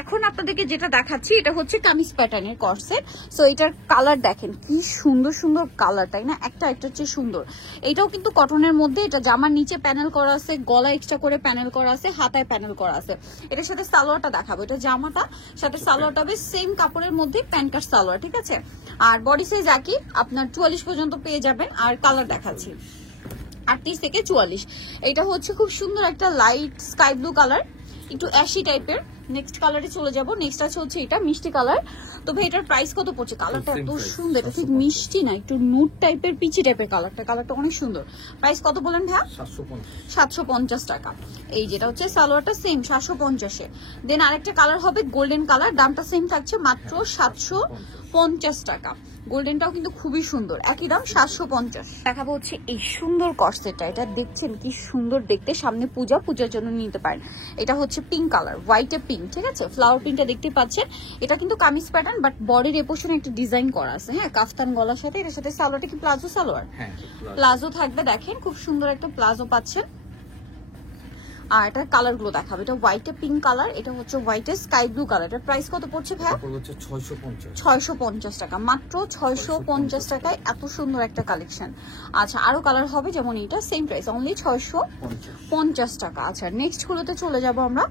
এখন আপনাদেরকে যেটা দেখাচ্ছি এটা হচ্ছে কামিজ প্যাটার্নের কর্সেট। সো এটার কালার দেখেন কি সুন্দর সুন্দর কালার, তাই না? একটা হচ্ছে সুন্দর। এটাও কিন্তু কটনের মধ্যে, এটা জামার নিচে প্যানেল করা আছে, গলা এক্সট্রা করে প্যানেল করা আছে, হাতায় প্যানেল করা আছে। এটার সাথে সালোয়ারটা দেখাবো, এটা জামাটা সাথে সালোয়ারটা বেশ সেম কাপড়ের মধ্যে প্যান্ট কাট সালোয়ার, ঠিক আছে? আর বডি সাইজ একই, আপনার 44 পর্যন্ত পেয়ে যাবেন। আর কালার দেখাচ্ছি 38 থেকে 44। এটা হচ্ছে খুব সুন্দর একটা লাইট স্কাই ব্লু কালার, একটু অ্যাশি টাইপের। নেক্সট কালারে চলে যাব। নেক্সট আছে হচ্ছে এটা মিষ্টি কালার। তো ভাই এটার প্রাইস কত পড়ছে? কালারটা এত সুন্দর, এটা ঠিক মিষ্টি না, একটু নুড টাইপের পিচি টাইপের কালারটা অনেক সুন্দর। প্রাইস কত বলেন ভাইয়া? 750 টাকা। এই যেটা হচ্ছে সালোয়ারটা সেম 750-এ। দেন আরেকটা কালার হবে গোল্ডেন কালার, দামটা সেম থাকছে মাত্র 750 টাকা। গোল্ডেনটাও কিন্তু খুবই সুন্দর, একই দাম 750। দেখাবো হচ্ছে এই সুন্দর কর্সেটটা, এটা দেখছেন কি সুন্দর দেখতে, সামনে পূজার জন্য নিতে পারেন। এটা হচ্ছে পিঙ্ক কালার, হোয়াইটে পিঙ্ক, ঠিক আছে? ফ্লাওয়ার পিঙ্কটা দেখতে পাচ্ছেন। এটা কিন্তু কামিজ প্যাটার্ন, বাট বডির এপোশনে একটা ডিজাইন করা আছে, হ্যাঁ, কাফতান গলার সাথে। এর সাথে সালোয়ারটা কি প্লাজো সালোয়ার? হ্যাঁ, প্লাজো থাকবে। দেখেন খুব সুন্দর একটা প্লাজো পাচ্ছেন। আর এটার কালার গুলো দেখাবো। এটা হোয়াইটে পিঙ্ক কালার, এটা হচ্ছে হোয়াইটে স্কাই ব্লু কালার। এটার প্রাইস কত পড়ছে ভাই? 650 টাকা, মাত্র 650 টাকায় এত সুন্দর একটা কালেকশন। আচ্ছা, আরো কালার হবে যেমন এটা, সেম প্রাইস অনলি 650 টাকা। আচ্ছা, নেক্সট গুলোতে চলে যাব আমরা।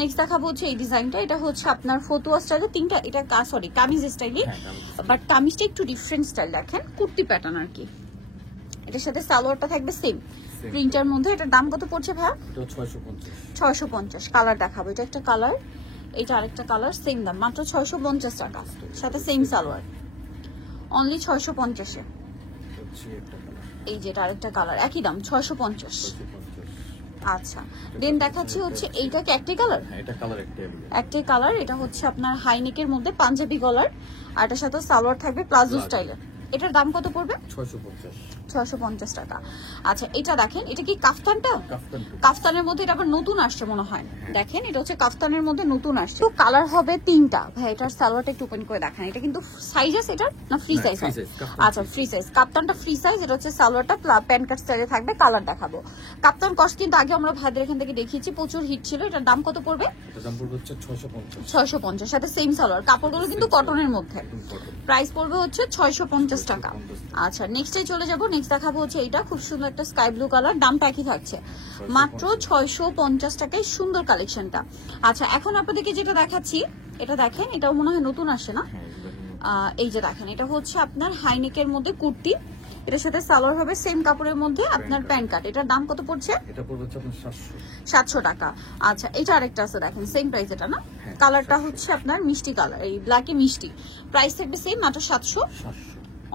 নেক্সট দেখাবো হচ্ছে এই ডিজাইনটা। এটা হচ্ছে আপনার ফতুয়া স্টাইলে তিনটা, এটা সরি কামিজ স্টাইলই, বাট কামিজটা একটু ডিফারেন্ট স্টাইল। দেখেন কুর্তি প্যাটার্ন আর কি। এটার সাথে সালোয়ারটা থাকবে সেম প্রিন্টার মধ্যে। এটার দাম কত পড়ছে ভাই? 650। কালার দেখাবো, এটা একটা কালার, এটা আরেকটা কালার, সেম দাম মাত্র 650 টাকা, সাথে সেম সালোয়ার অনলি 650-এ। এই যেটা আরেকটা কালার, একই দাম 650। আচ্ছা, দেন দেখাচ্ছি হচ্ছে এইটা কি একটাই কালার? একটাই কালার। এটা হচ্ছে আপনার হাইনেকের মধ্যে পাঞ্জাবি গলার, আর এটার সাথে সালোয়ার থাকবে প্লাজো স্টাইলের। এটার দাম কত পড়বে? 650 টাকা। আচ্ছা, এটা দেখেন, এটা কি কাফতানটা? কাফতানের মধ্যে এটা আবার নতুন আসছে মনে হয়। দেখেন এটা হচ্ছে কাফতানের মধ্যে নতুন আসছে। তো কালার হবে তিনটা। ভাই এটার সালোয়ারটা একটু ওপেন করে দেখেন। এটা কিন্তু সাইজ আছে এটার না ফ্রি সাইজ? আচ্ছা, ফ্রি সাইজ। কাফতানটা ফ্রি সাইজ। এটা হচ্ছে সালোয়ারটা প্যান্ট কাট স্টাইলে থাকবে। কালার দেখাবো। কাফতান কস্ট কিন্তু আগে আমরা ভাইদের এখান থেকে দেখিয়েছি, প্রচুর হিট ছিল। এটার দাম কত পড়বে? এটার দাম পড়বে হচ্ছে 650, সাথে সেম সালোয়ার। কাপড়গুলো কিন্তু কটনের মধ্যে। প্রাইস পড়বে হচ্ছে 650 টাকা। আচ্ছা, নেক্সটে চলে যাব। নেক্সট দেখাবো হচ্ছে এটা, খুব সুন্দর একটা স্কাই ব্লু কালার, দামটা কি থাকছে? মাত্র 650 টাকায় সুন্দর কালেকশনটা। আচ্ছা, এখন আপনাদেরকে যেটা দেখাচ্ছি এটা দেখেন, এটাও মনে হয় নতুন আসে না? এই যে দেখেন, এটা হচ্ছে আপনার হাইনেকের মধ্যে কুর্তি, এটার সাথে সালোয়ার হবে সেম কাপড়ের মধ্যে আপনার প্যান্ট কাট। এটার দাম কত পড়ছে? এটা পড়বে হচ্ছে আপনার 700 টাকা। আচ্ছা, এটা আরেকটা আছে দেখেন, সেম প্রাইস। এটা না, কালারটা হচ্ছে আপনার মিষ্টি কালার, এই ব্ল্যাকে মিষ্টি। প্রাইস থাকবে সেম, মাত্র 700,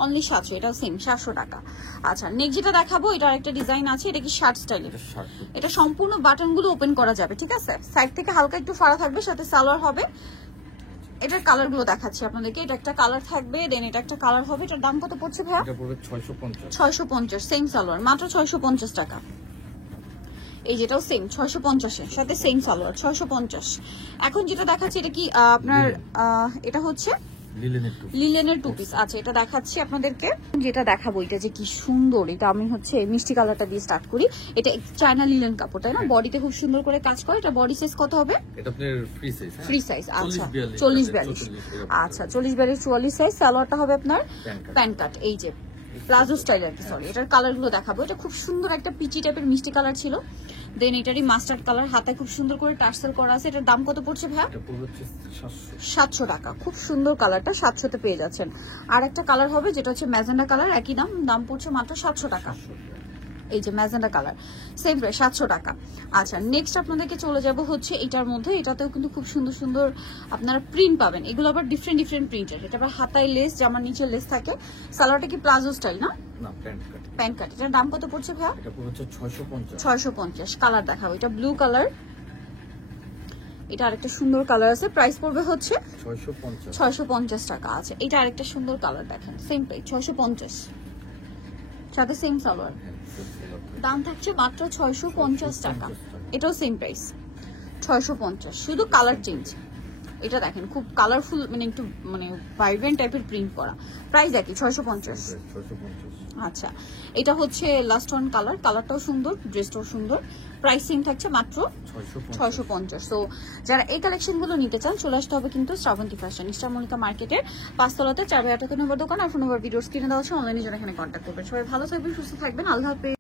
অনলি 700। এটাও সেম 700 টাকা। আচ্ছা, নেক্সট যেটা দেখাবো, এটা আরেকটা ডিজাইন আছে। এটা কি শার্ট স্টাইলের? এটা সম্পূর্ণ বাটন গুলো ওপেন করা যাবে, ঠিক আছে? সাইড থেকে হালকা একটু ফাড়া থাকবে, সাথে সালোয়ার হবে। এটার কালার গুলো দেখাচ্ছি আপনাদেরকে। এটা একটা কালার থাকবে, দেন এটা একটা কালার হবে। এটার দাম কত পড়ছে ভাইয়া? এটা পড়বে 650। 650, সেম সালোয়ার, মাত্র 650 টাকা। এই যেটাও সেম 650-এর সাথে সেম সালোয়ার 650। এখন যেটা দেখাচ্ছি এটা কি আপনার এটা হচ্ছে লিলেনের টু পিস। আচ্ছা, এটা দেখাচ্ছি আপনাদেরকে। যেটা দেখাবো এটা যে কি সুন্দর, এটা আমি হচ্ছে মিষ্টি কালারটা দিয়ে স্টার্ট করি। এটা চায়না লিলেন কাপড়, তাই না? বডিতে খুব সুন্দর করে কাজ করে। এটা বডি সাইজ কত হবে? এটা আপনার ফ্রি সাইজ। Free size. আচ্ছা, 40-42। আচ্ছা, 40-42-44 সাইজ। সালোয়ারটা হবে আপনার প্যান্ট কাট, এই যে প্লাজো স্টাইল আর কি। সরি, এটার কালার গুলো দেখাবো। এটা খুব সুন্দর একটা পিচি টাইপের মিষ্টি কালার ছিল। দেন এটারই মাস্টার্ড কালার, হাতে খুব সুন্দর করে টার্সেল করা আছে। এটার দাম কত পড়ছে ভাই? 700 টাকা। খুব সুন্দর কালারটা 700-তে পেয়ে যাচ্ছেন। আর একটা কালার হবে যেটা হচ্ছে ম্যাজেন্ডা কালার, একই দাম, দাম পড়ছে মাত্র 700 টাকা। এই যে ম্যাজেন্ডা কালার, সেম প্রাইস 700 টাকা। আচ্ছা, নেক্সট আপনাদেরকে চলে যাব হচ্ছে এটার মধ্যে। এটাতেও কিন্তু খুব সুন্দর সুন্দর আপনারা প্রিন্ট পাবেন। এগুলো আবার ডিফারেন্ট প্রিন্টের। এটা আবার হাতায় লেস, জামার নিচে লেস থাকে। সালোয়ারটা কি প্লাজো স্টাইল না? প্যান্ট কাট। এটার দাম কত পড়ছে ভাইয়া? এটা পড়ছে 650। কালার দেখাবো, এটা ব্লু কালার, এটা আরেকটা সুন্দর কালার আছে। প্রাইস পড়বে হচ্ছে 650 টাকা। আছে, এটা আরেকটা সুন্দর কালার দেখেন, সেম প্রাইস 650, সাথে সেম সালোয়ার। দাম থাকছে মাত্র 650 টাকা। এটাও সেম প্রাইস 650, শুধু কালার চেঞ্জ। এটা দেখেন খুব কালারফুল, মানে একটু মানে ভাইব্রেন্ট টাইপের প্রিন্ট করা। প্রাইস একই 650। 650। আচ্ছা, এটা হচ্ছে লাস্ট ওয়ান কালার, কালারটাও সুন্দর, ড্রেসটাও সুন্দর। প্রাইসিং থাকছে মাত্র 650। সো যারা এই কালেকশনগুলো নিতে চান চলে আসতে হবে কিন্তু শ্রাবন্তী ফ্যাশন, ইস্টার মল্লিকা মার্কেটের 5 তলাতে 4/8 নম্বর দোকান। আর ফোন নাম্বার ভিডিওর স্ক্রিনে দেওয়া আছে, অনলাইনে যারা এখানে কন্ট্যাক্ট করবেন। সবাই ভালো থাকবেন, সুস্থ থাকবেন, আল্লাহ হাফেজ।